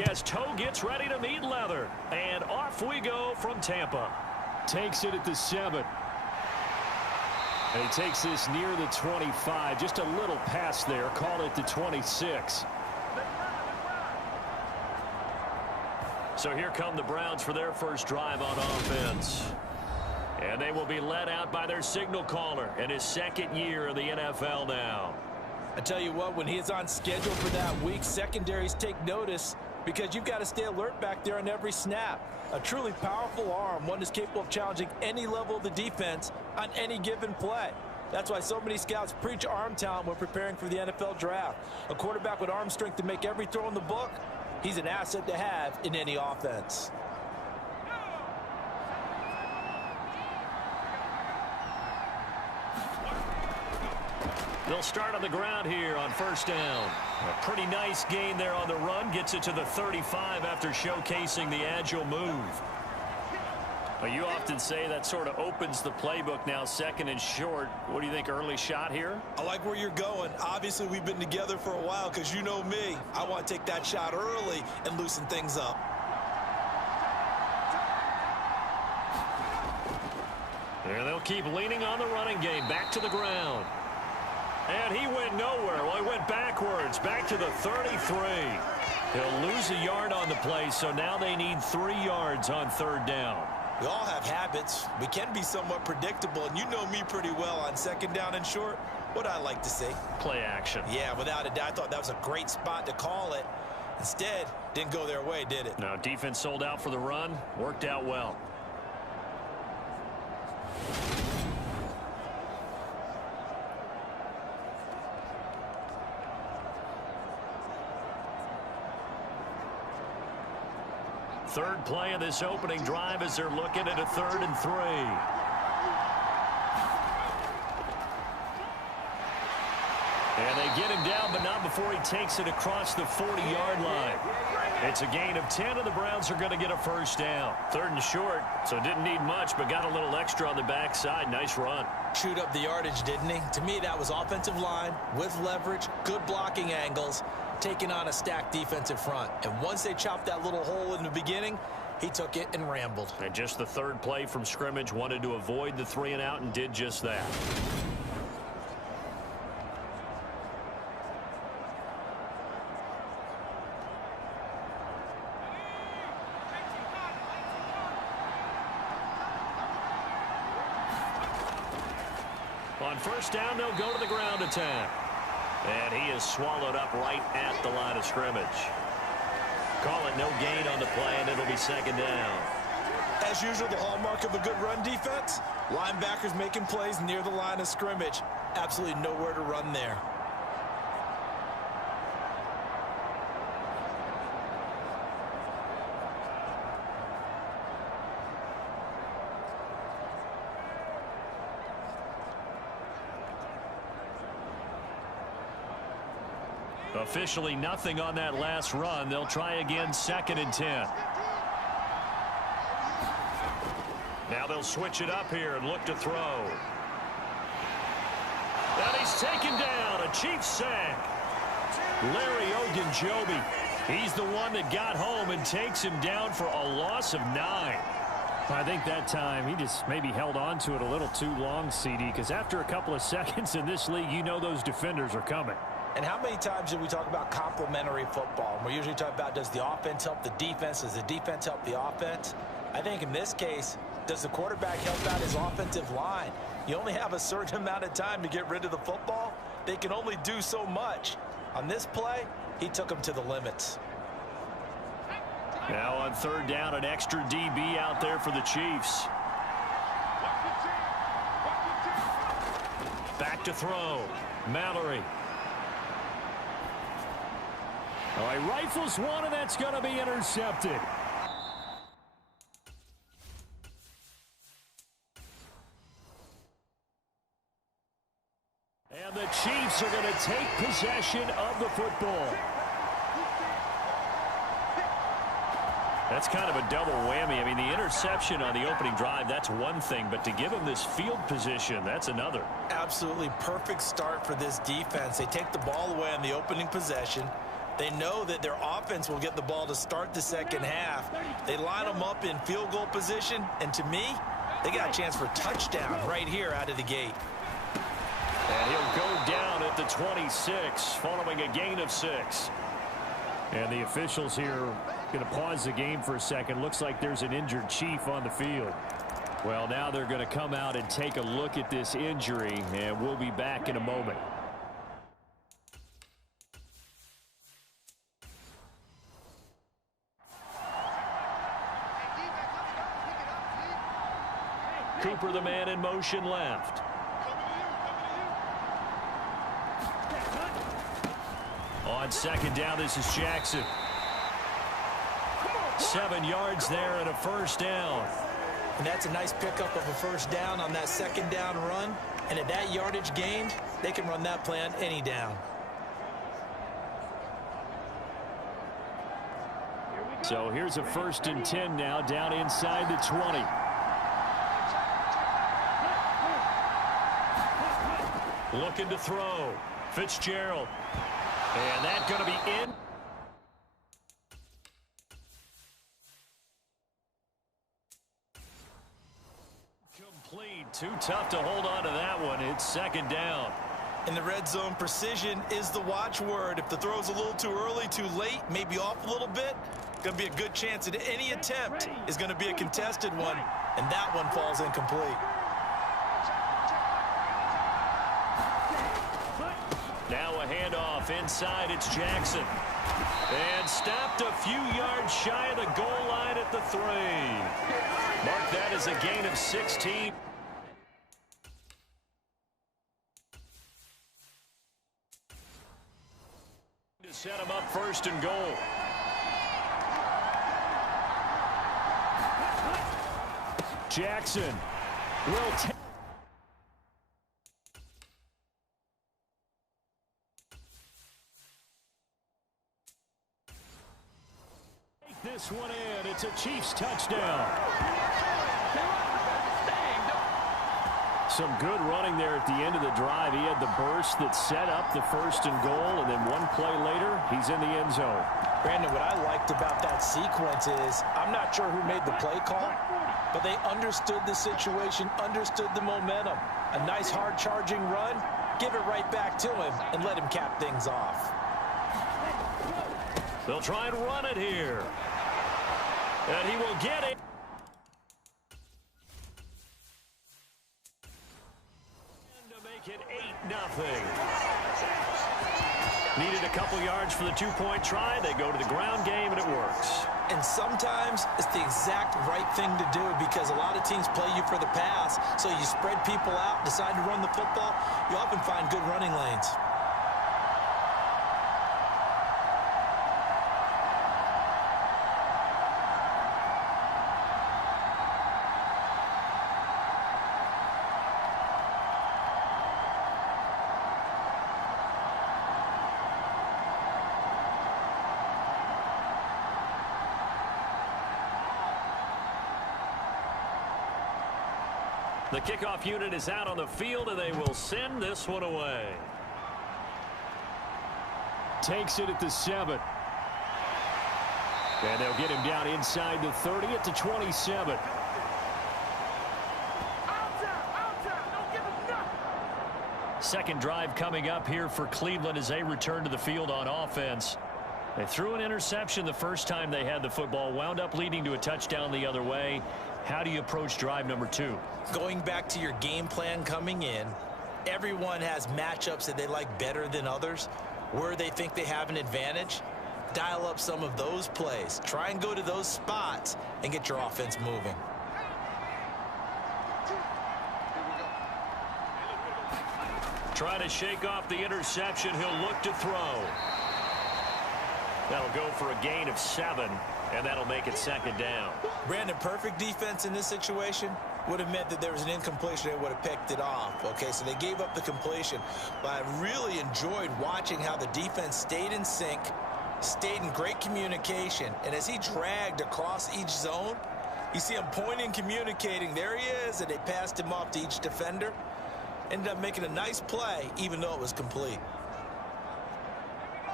as toe gets ready to meet leather. And off we go from Tampa. Takes it at the 7. And he takes this near the 25. Just a little pass there. Call it the 26. So here come the Browns for their first drive on offense. And they will be led out by their signal caller in his second year in the NFL now. I tell you what, when he is on schedule for that week, secondaries take notice because you've got to stay alert back there on every snap. A truly powerful arm, one that's capable of challenging any level of the defense on any given play. That's why so many scouts preach arm talent when preparing for the NFL draft. A quarterback with arm strength to make every throw in the book, he's an asset to have in any offense. They'll start on the ground here on first down. A pretty nice gain there on the run. Gets it to the 35 after showcasing the agile move. Well, you often say that sort of opens the playbook now, second and short. What do you think, early shot here? I like where you're going. Obviously, we've been together for a while because you know me. I want to take that shot early and loosen things up. And they'll keep leaning on the running game. Back to the ground. And he went nowhere. Well, he went backwards, back to the 33. He'll lose a yard on the play, so now they need 3 yards on third down. We all have habits. We can be somewhat predictable, and you know me pretty well on second down and short. What I like to see? Play action. Yeah, without a doubt, I thought that was a great spot to call it. Instead, didn't go their way, did it? No, defense sold out for the run. Worked out well. Third play of this opening drive as they're looking at a 3rd and 3. And they get him down, but not before he takes it across the 40-yard line. It's a gain of 10, and the Browns are going to get a first down. 3rd and short, so didn't need much, but got a little extra on the backside. Nice run. Chewed up the yardage, didn't he? To me, that was offensive line with leverage, good blocking angles, taking on a stacked defensive front. And once they chopped that little hole in the beginning, he took it and rambled. And just the 3rd play from scrimmage, wanted to avoid the 3 and out and did just that. On first down, they'll go to the ground attack. And he is swallowed up right at the line of scrimmage. Call it no gain on the play, and it'll be second down. As usual, the hallmark of a good run defense, linebackers making plays near the line of scrimmage. Absolutely nowhere to run there. Officially nothing on that last run. They'll try again, 2nd and 10. Now they'll switch it up here and look to throw. And he's taken down. A Chiefs sack. Larry Ogunjobi. He's the one that got home and takes him down for a loss of 9. I think that time he just maybe held on to it a little too long, CD, because after a couple of seconds in this league, you know those defenders are coming. And how many times do we talk about complementary football? We're usually talking about, does the offense help the defense? Does the defense help the offense? I think in this case, does the quarterback help out his offensive line? You only have a certain amount of time to get rid of the football. They can only do so much. On this play, he took them to the limits. Now on third down, an extra DB out there for the Chiefs. Back to throw. Mallory. All right, rifles one, and that's going to be intercepted. And the Chiefs are going to take possession of the football. That's kind of a double whammy. I mean, the interception on the opening drive, that's one thing, but to give them this field position, that's another. Absolutely perfect start for this defense. They take the ball away on the opening possession. They know that their offense will get the ball to start the second half. They line them up in field goal position, and to me, they got a chance for a touchdown right here out of the gate. And he'll go down at the 26 following a gain of 6. And the officials here going to pause the game for a second. Looks like there's an injured Chief on the field. Well, now they're going to come out and take a look at this injury, and we'll be back in a moment. Cooper, the man in motion left. On second down, this is Jackson. 7 yards there and a first down. And that's a nice pickup of a first down on that second down run. And at that yardage gained, they can run that play on any down. So here's a 1st and 10 now, down inside the 20. Looking to throw. Fitzgerald. And that's going to be in. Complete. Too tough to hold on to that one. It's second down. In the red zone, precision is the watchword. If the throw's a little too early, too late, maybe off a little bit, going to be a good chance that any attempt is going to be a contested one, and that one falls incomplete. Now a handoff inside. It's Jackson. And stopped a few yards shy of the goal line at the 3. Mark that as a gain of 16. To set him up 1st and goal. Jackson will take. This one in. It's a Chiefs touchdown. Some good running there at the end of the drive. He had the burst that set up the 1st and goal, and then one play later, he's in the end zone. Brandon, what I liked about that sequence is I'm not sure who made the play call, but they understood the situation, understood the momentum. A nice hard charging run, give it right back to him, and let him cap things off. They'll try and run it here. And he will get it. And to make it 8-0. Needed a couple yards for the 2-point try. They go to the ground game, and it works. And sometimes it's the exact right thing to do because a lot of teams play you for the pass. So you spread people out, decide to run the football. You often find good running lanes. The kickoff unit is out on the field, and they will send this one away. Takes it at the 7. And they'll get him down inside the 30 at the 27. Second drive coming up here for Cleveland as they return to the field on offense. They threw an interception the first time they had the football, wound up leading to a touchdown the other way. How do you approach drive number 2? Going back to your game plan coming in, everyone has matchups that they like better than others, where they think they have an advantage. Dial up some of those plays. Try and go to those spots and get your offense moving. Try to shake off the interception. He'll look to throw. That'll go for a gain of 7, and that'll make it second down. Brandon, perfect defense in this situation would have meant that there was an incompletion. They would have picked it off. Okay, so they gave up the completion. But I really enjoyed watching how the defense stayed in sync, stayed in great communication. And as he dragged across each zone, you see him pointing, communicating. There he is, and they passed him off to each defender. Ended up making a nice play, even though it was complete.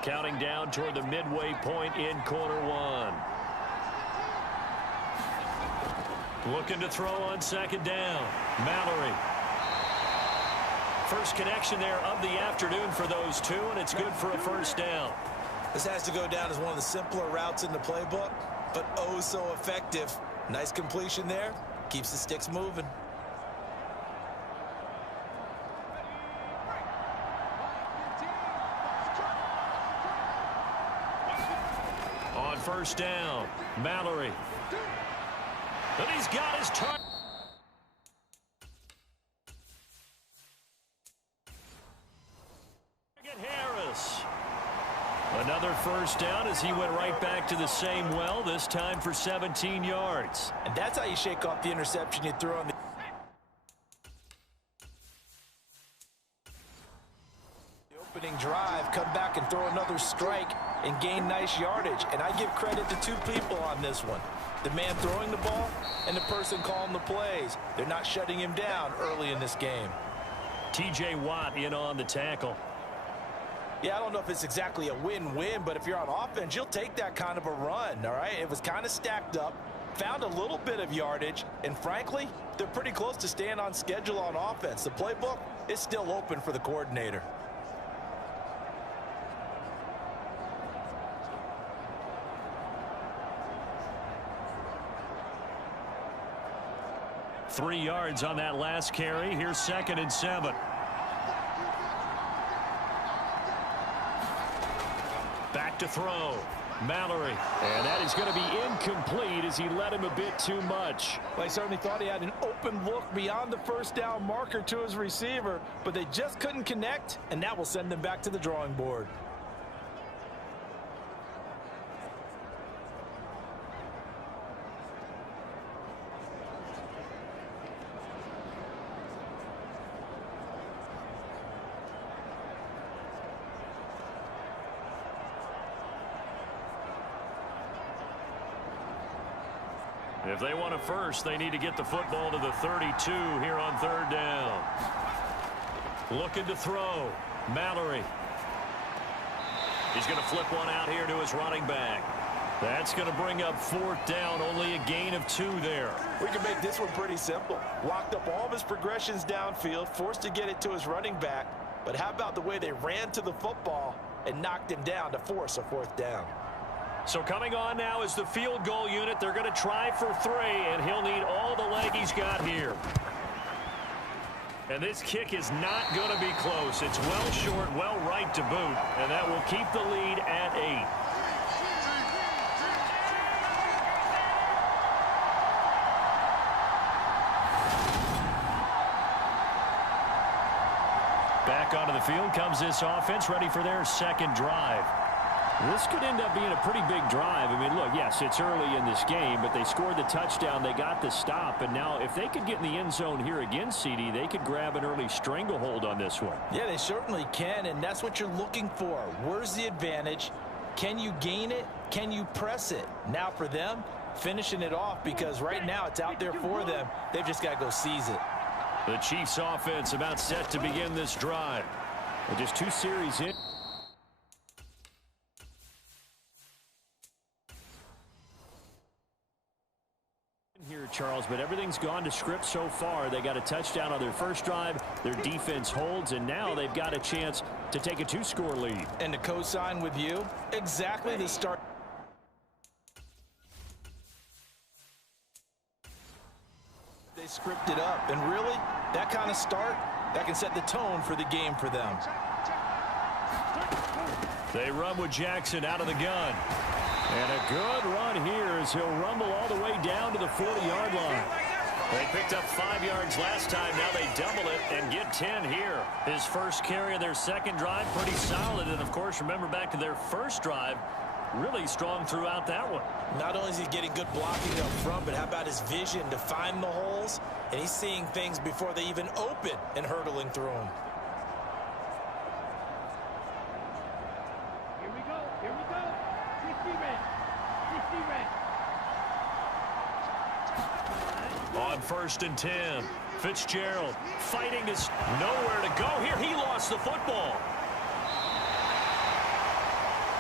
Counting down toward the midway point in quarter one. Looking to throw on second down. Mallory. First connection there of the afternoon for those two, and it's good for a first down. This has to go down as one of the simpler routes in the playbook, but oh so effective. Nice completion there. Keeps the sticks moving. On first down, Mallory. And he's got his target. Harris. Another first down as he went right back to the same well, this time for 17 yards. And that's how you shake off the interception you throw on the opening drive. Come back and throw another strike and gain nice yardage. And I give credit to two people on this one. The man throwing the ball and the person calling the plays. They're not shutting him down early in this game. T.J. Watt in on the tackle. Yeah, I don't know if it's exactly a win-win, but if you're on offense, you'll take that kind of a run, all right? It was kind of stacked up, found a little bit of yardage, and frankly, they're pretty close to staying on schedule on offense. The playbook is still open for the coordinator. Three yards on that last carry. Here's 2nd and 7. Back to throw. Mallory. And that is going to be incomplete as he led him a bit too much. Well, I certainly thought he had an open look beyond the first down marker to his receiver, but they just couldn't connect, and that will send them back to the drawing board. If they want a first, they need to get the football to the 32 here on 3rd down. Looking to throw. Mallory. He's going to flip one out here to his running back. That's going to bring up 4th down. Only a gain of 2 there. We can make this one pretty simple. Locked up all of his progressions downfield, forced to get it to his running back. But how about the way they ran to the football and knocked him down to force a 4th down? So coming on now is the field goal unit. They're going to try for 3, and he'll need all the leg he's got here. And this kick is not going to be close. It's well short, well right to boot, and that will keep the lead at 8. Back onto the field comes this offense, ready for their 2nd drive. This could end up being a pretty big drive. I mean, look, yes, it's early in this game, but they scored the touchdown. They got the stop. And now if they could get in the end zone here again, CD, they could grab an early stranglehold on this one. Yeah, they certainly can, and that's what you're looking for. Where's the advantage? Can you gain it? Can you press it? Now for them, finishing it off, because right now it's out there for them. They've just got to go seize it. The Chiefs offense about set to begin this drive. Well, just 2 series in. Here, Charles, but everything's gone to script so far. They got a touchdown on their first drive. Their defense holds, and now they've got a chance to take a 2-score lead. And to co-sign with you, exactly the start. They scripted up, and really, that kind of start, that can set the tone for the game for them. They run with Jackson out of the gun. And a good run here as he'll rumble all the way down to the 40-yard line. They picked up 5 yards last time. Now they double it and get 10 here. His first carry of their 2nd drive, pretty solid. And, of course, remember back to their first drive, really strong throughout that one. Not only is he getting good blocking up front, but how about his vision to find the holes? And he's seeing things before they even open and hurtling through them. On 1st and 10, Fitzgerald fighting this, nowhere to go here. He lost the football.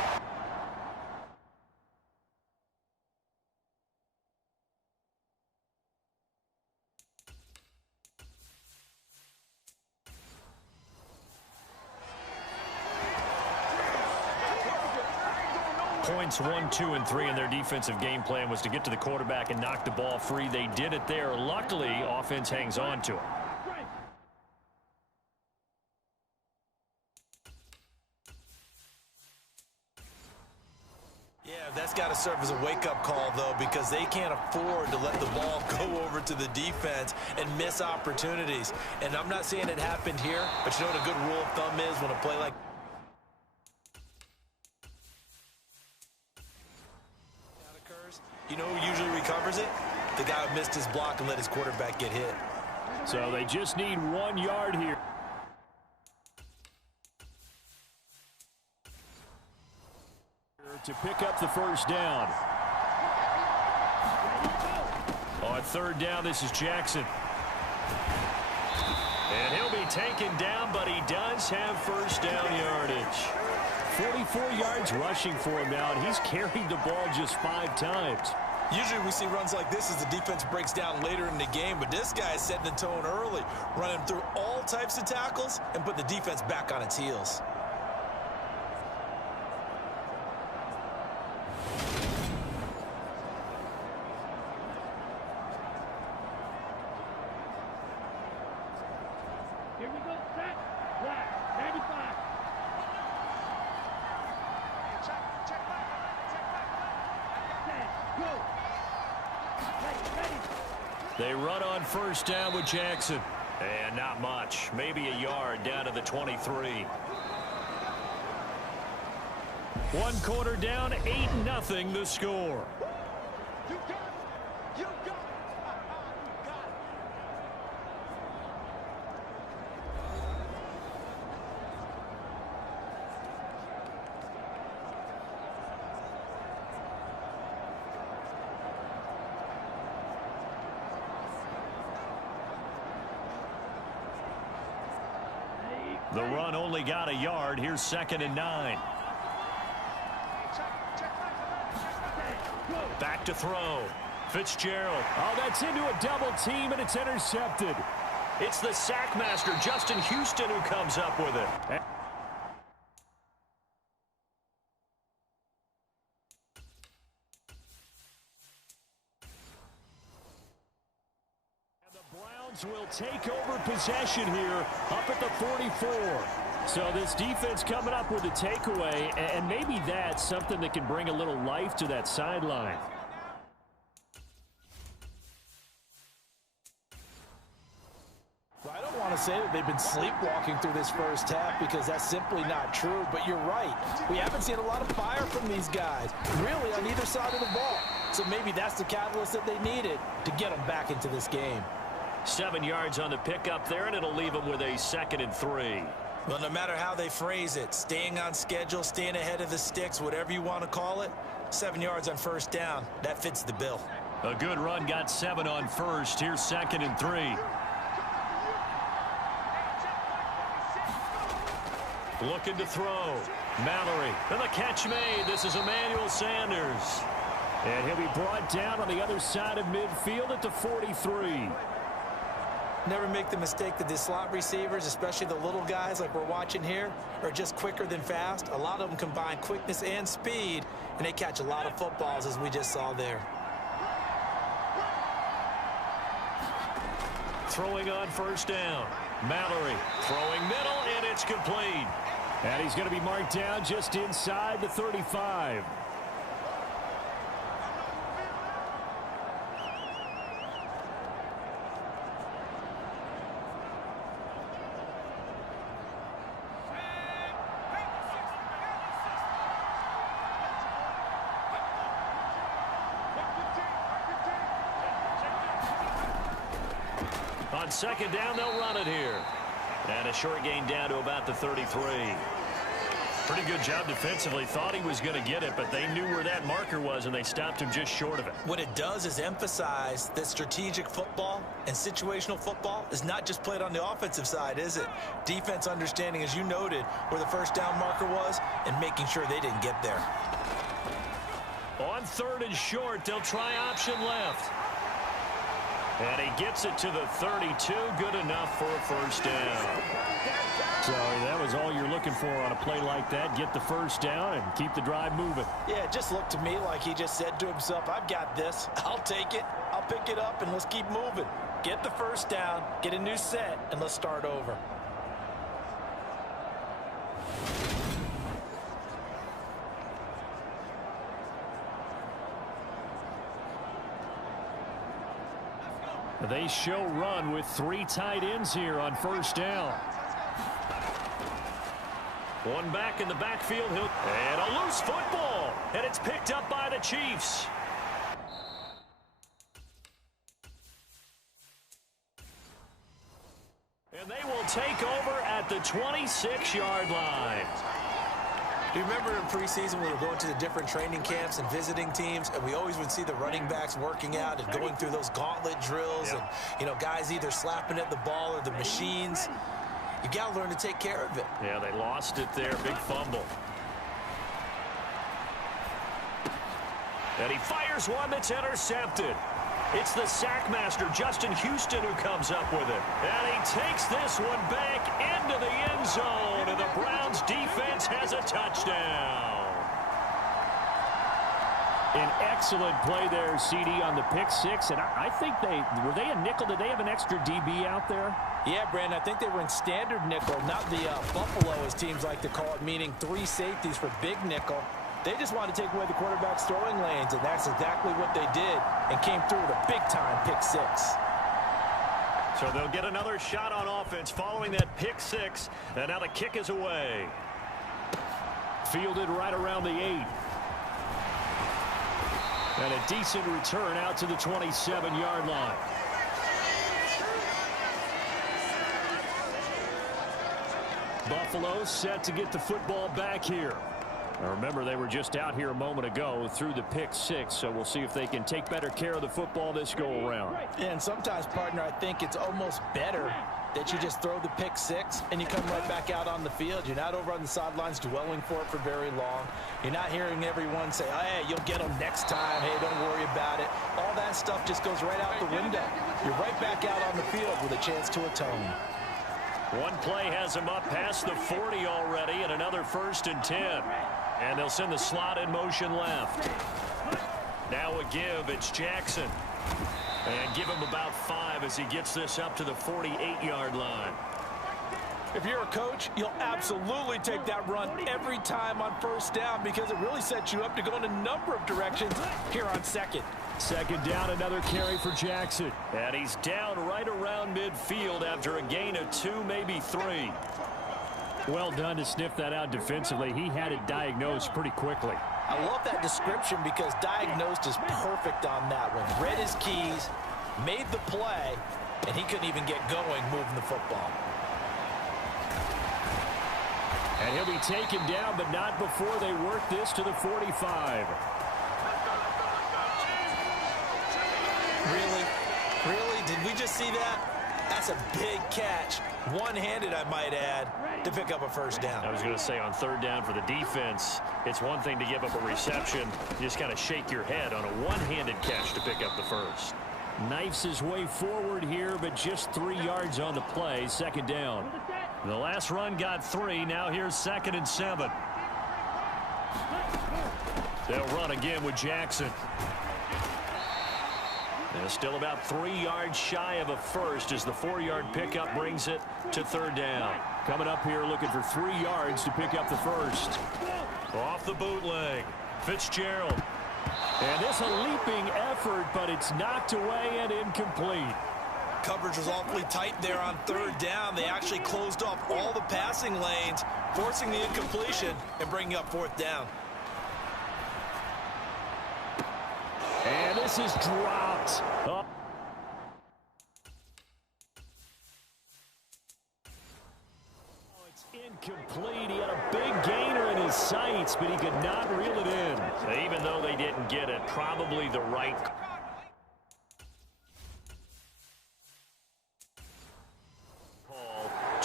points 1, 2, and 3 in their defensive game plan was to get to the quarterback and knock the ball free. They did it there. Luckily, offense hangs on to it. Yeah, that's got to serve as a wake-up call, though, because they can't afford to let the ball go over to the defense and miss opportunities. And I'm not saying it happened here, but you know what a good rule of thumb is when a play like that occurs? You know who usually recovers it? The guy who missed his block and let his quarterback get hit. So they just need 1 yard here. To pick up the first down. On third down, this is Jackson. And he'll be taken down, but he does have first down yardage. 44 yards rushing for him now, and he's carried the ball just 5 times. Usually we see runs like this as the defense breaks down later in the game, but this guy is setting the tone early, running through all types of tackles and put the defense back on its heels. Here we go, set, flag, 95. Check back, set, go. Ready. They run on first down with Jackson. And not much, maybe a yard down to the 23. 1 quarter down, 8-0 the score. You got it. You got it. The run only got a yard. Here's 2nd and 9. Back to throw. Fitzgerald. Oh, that's into a double team, and it's intercepted. It's the sack master, Justin Houston, who comes up with it. Will take over possession here up at the 44. So this defense coming up with a takeaway, and maybe that's something that can bring a little life to that sideline. Well, I don't want to say that they've been sleepwalking through this first half because that's simply not true, but you're right. We haven't seen a lot of fire from these guys, really on either side of the ball. So maybe that's the catalyst that they needed to get them back into this game. 7 yards on the pickup there, and it'll leave them with a 2nd and 3. Well, no matter how they phrase it, staying on schedule, staying ahead of the sticks, whatever you want to call it, 7 yards on first down, that fits the bill. A good run got 7 on first. Here's 2nd and 3. Looking to throw. Mallory. And the catch made. This is Emmanuel Sanders. And he'll be brought down on the other side of midfield at the 43. Never make the mistake that the slot receivers, especially the little guys like we're watching here, are just quicker than fast. A lot of them combine quickness and speed, and they catch a lot of footballs, as we just saw there. Throwing on first down. Mallory throwing middle, and it's complete. And he's going to be marked down just inside the 35. On 2nd down, they'll run it here. And a short gain down to about the 33. Pretty good job defensively. Thought he was going to get it, but they knew where that marker was, and they stopped him just short of it. What it does is emphasize that strategic football and situational football is not just played on the offensive side, is it? Defense understanding, as you noted, where the first down marker was and making sure they didn't get there. On 3rd and short, they'll try option left. And he gets it to the 32. Good enough for a first down. So that was all you're looking for on a play like that. Get the first down and keep the drive moving. Yeah, it just looked to me like he just said to himself, I've got this. I'll take it. I'll pick it up, and let's keep moving. Get the first down, get a new set, and let's start over. They show run with 3 tight ends here on first down. One back in the backfield. And a loose football. And it's picked up by the Chiefs. And they will take over at the 26-yard line. Do you remember in preseason we were going to the different training camps and visiting teams, and we always would see the running backs working out and going through those gauntlet drills, and, you know, guys either slapping at the ball or the machines. You got to learn to take care of it. Yeah, they lost it there. Big fumble. And he fires one that's intercepted. It's the sack master, Justin Houston, who comes up with it. And he takes this one back into the end zone, and the Browns defense has a touchdown. An excellent play there, CD, on the pick six. And I think were they a nickel? Did they have an extra DB out there? Yeah, Brandon, I think they were in standard nickel, not the Buffalo, as teams like to call it, meaning 3 safeties for big nickel. They just wanted to take away the quarterback's throwing lanes, and that's exactly what they did, and came through with a big-time pick six. So they'll get another shot on offense following that pick six, and now the kick is away. Fielded right around the 8. And a decent return out to the 27-yard line. Buffalo set to get the football back here. Now remember, they were just out here a moment ago through the pick six, so we'll see if they can take better care of the football this go-around. And sometimes, partner, I think it's almost better that you just throw the pick six and you come right back out on the field. You're not over on the sidelines dwelling for it for very long. You're not hearing everyone say, oh, hey, you'll get them next time. Hey, don't worry about it. All that stuff just goes right out the window. You're right back out on the field with a chance to atone. One play has him up past the 40 already, and another 1st and 10. And they'll send the slot in motion left. Now a give. It's Jackson. And give him about 5 as he gets this up to the 48-yard line. If you're a coach, you'll absolutely take that run every time on first down because it really sets you up to go in a number of directions here on second. Second down, another carry for Jackson. And he's down right around midfield after a gain of 2, maybe 3. Well done to sniff that out defensively. He had it diagnosed pretty quickly. I love that description because diagnosed is perfect on that one. Read his keys, made the play, and he couldn't even get going moving the football. And he'll be taken down, but not before they work this to the 45. Really? Really? Did we just see that? That's a big catch. One-handed, I might add, to pick up a first down. I was going to say on 3rd down for the defense, it's one thing to give up a reception. You just kind of shake your head on a one-handed catch to pick up the first. Knifes his way forward here, but just 3 yards on the play. Second down. The last run got 3. Now here's 2nd and 7. They'll run again with Jackson. They're still about 3 yards shy of a first as the 4-yard pickup brings it to 3rd down. Coming up here looking for 3 yards to pick up the first. Off the bootleg. Fitzgerald. And this a leaping effort, but it's knocked away and incomplete. Coverage was awfully tight there on 3rd down. They actually closed off all the passing lanes, forcing the incompletion and bringing up 4th down. And this is dropped. Oh. It's incomplete. He had a big gainer in his sights, but he could not reel it in. Even though they didn't get it, probably the right call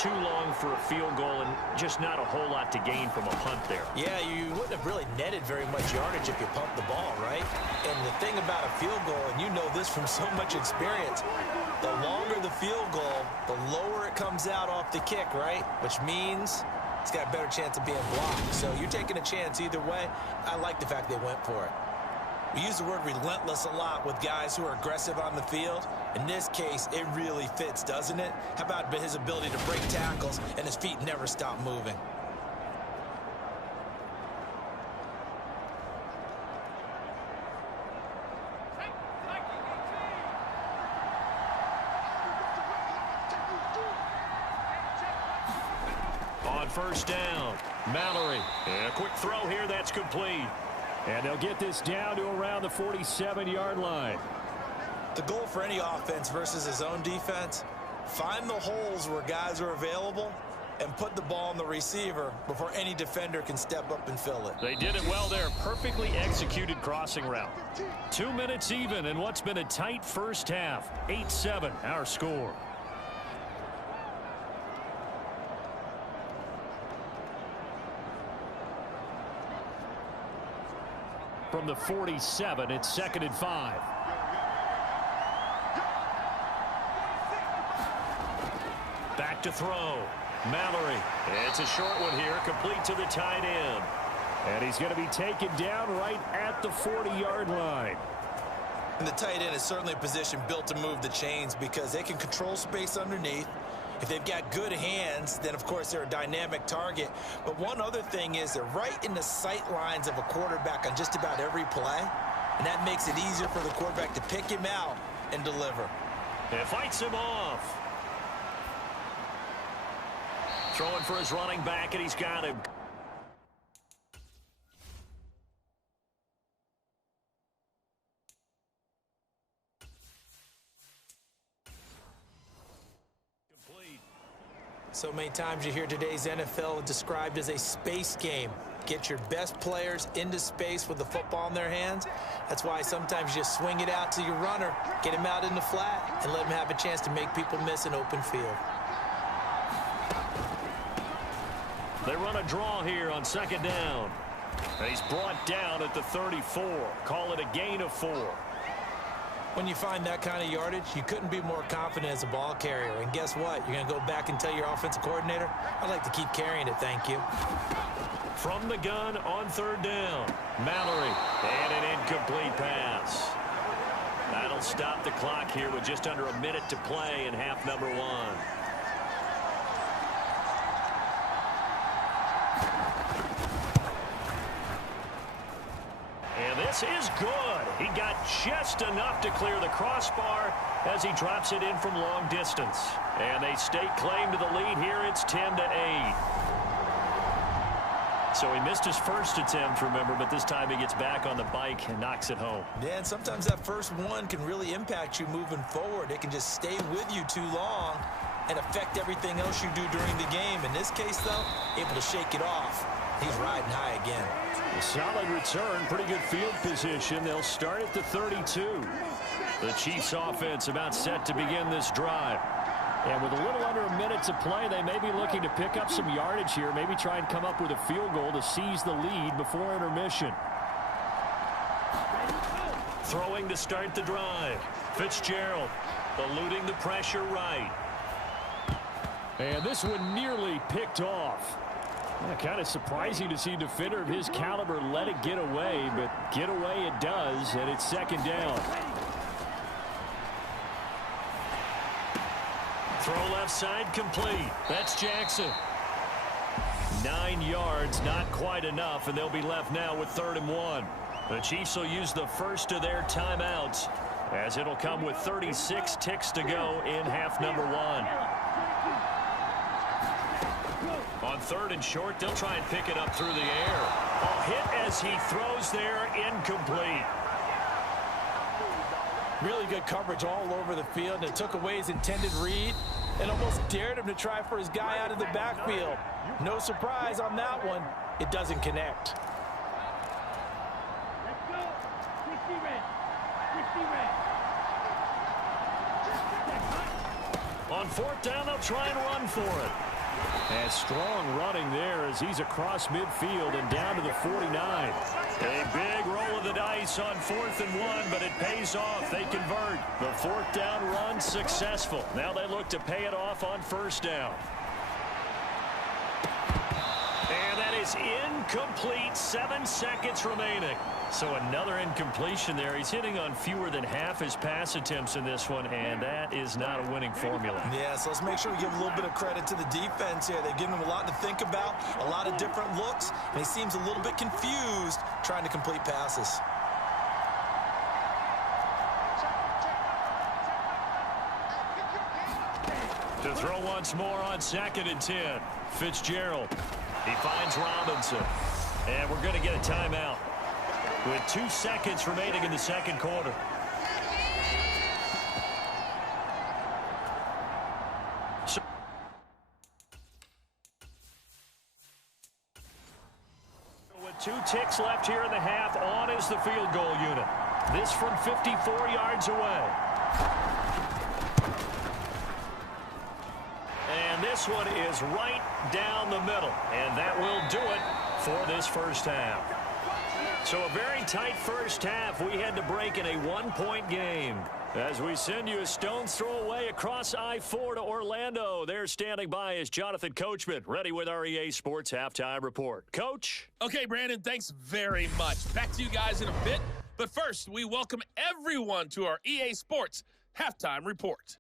too long for a field goal and just not a whole lot to gain from a punt there. Yeah, you wouldn't have really netted very much yardage if you pumped the ball, right? And the thing about a field goal, and you know this from so much experience, the longer the field goal, the lower it comes out off the kick, right? Which means it's got a better chance of being blocked. So you're taking a chance either way. I like the fact they went for it. We use the word relentless a lot with guys who are aggressive on the field. In this case, it really fits, doesn't it? How about his ability to break tackles and his feet never stop moving? On first down, Mallory. And a quick throw here, that's complete. And they'll get this down to around the 47-yard line. The goal for any offense versus his own defense, find the holes where guys are available and put the ball on the receiver before any defender can step up and fill it. They did it well there. Perfectly executed crossing route. 2 minutes even in what's been a tight first half. 8-7 our score. From the 47, it's 2nd and 5. Back to throw. Mallory. It's a short one here, complete to the tight end. And he's going to be taken down right at the 40-yard line. And the tight end is certainly a position built to move the chains because they can control space underneath. If they've got good hands, then of course they're a dynamic target. But one other thing is they're right in the sight lines of a quarterback on just about every play. And that makes it easier for the quarterback to pick him out and deliver. It fights him off. Throwing for his running back, and he's got him. Complete. So many times you hear today's NFL described as a space game. Get your best players into space with the football in their hands. That's why sometimes you swing it out to your runner, get him out in the flat, and let him have a chance to make people miss an open field. They run a draw here on 2nd down. He's brought down at the 34. Call it a gain of 4. When you find that kind of yardage, you couldn't be more confident as a ball carrier. And guess what? You're going to go back and tell your offensive coordinator, I'd like to keep carrying it, thank you. From the gun on 3rd down. Mallory. And an incomplete pass. That'll stop the clock here with just under a minute to play in half number 1. And this is good. He got just enough to clear the crossbar as he drops it in from long distance. And they stake claim to the lead here. It's 10-8. So he missed his first attempt, remember, but this time he gets back on the bike and knocks it home. Yeah, and sometimes that first one can really impact you moving forward. It can just stay with you too long and affect everything else you do during the game. In this case, though, able to shake it off. He's riding high again. A solid return, pretty good field position. They'll start at the 32. The Chiefs offense about set to begin this drive. And with a little under a minute to play, they may be looking to pick up some yardage here, maybe try and come up with a field goal to seize the lead before intermission. Throwing to start the drive. Fitzgerald eluding the pressure right. And this one nearly picked off. Yeah, kind of surprising to see a defender of his caliber let it get away, but get away it does, and it's 2nd down. Throw left side complete. That's Jackson. 9 yards, not quite enough, and they'll be left now with 3rd and 1. The Chiefs will use the first of their timeouts as it'll come with 36 ticks to go in half number 1. On 3rd and short, they'll try and pick it up through the air. A hit as he throws there, incomplete. Really good coverage all over the field, and it took away his intended read and almost dared him to try for his guy out of the backfield. No surprise on that one. It doesn't connect. Let's go. 60 red. 60 red. On 4th down, they'll try and run for it. And strong running there as he's across midfield and down to the 49. A big roll of the dice on 4th and 1, but it pays off. They convert. The 4th down run successful. Now they look to pay it off on 1st down. And that is incomplete. 7 seconds remaining. So another incompletion there. He's hitting on fewer than half his pass attempts in this one, and that is not a winning formula. Yeah, so let's make sure we give a little bit of credit to the defense here. They've given him a lot to think about, a lot of different looks, and he seems a little bit confused trying to complete passes. To throw once more on 2nd and 10. Fitzgerald. He finds Robinson. And we're going to get a timeout with 2 seconds remaining in the 2nd quarter. With 2 ticks left here in the half, on is the field goal unit. This from 54 yards away. And this one is right down the middle. And that will do it for this first half. So a very tight first half. We had to break in a 1-point game. As we send you a stone's throw away across I-4 to Orlando. There standing by is Jonathan Coachman, ready with our EA Sports Halftime Report. Coach? Okay, Brandon, thanks very much. Back to you guys in a bit. But first, we welcome everyone to our EA Sports Halftime Report.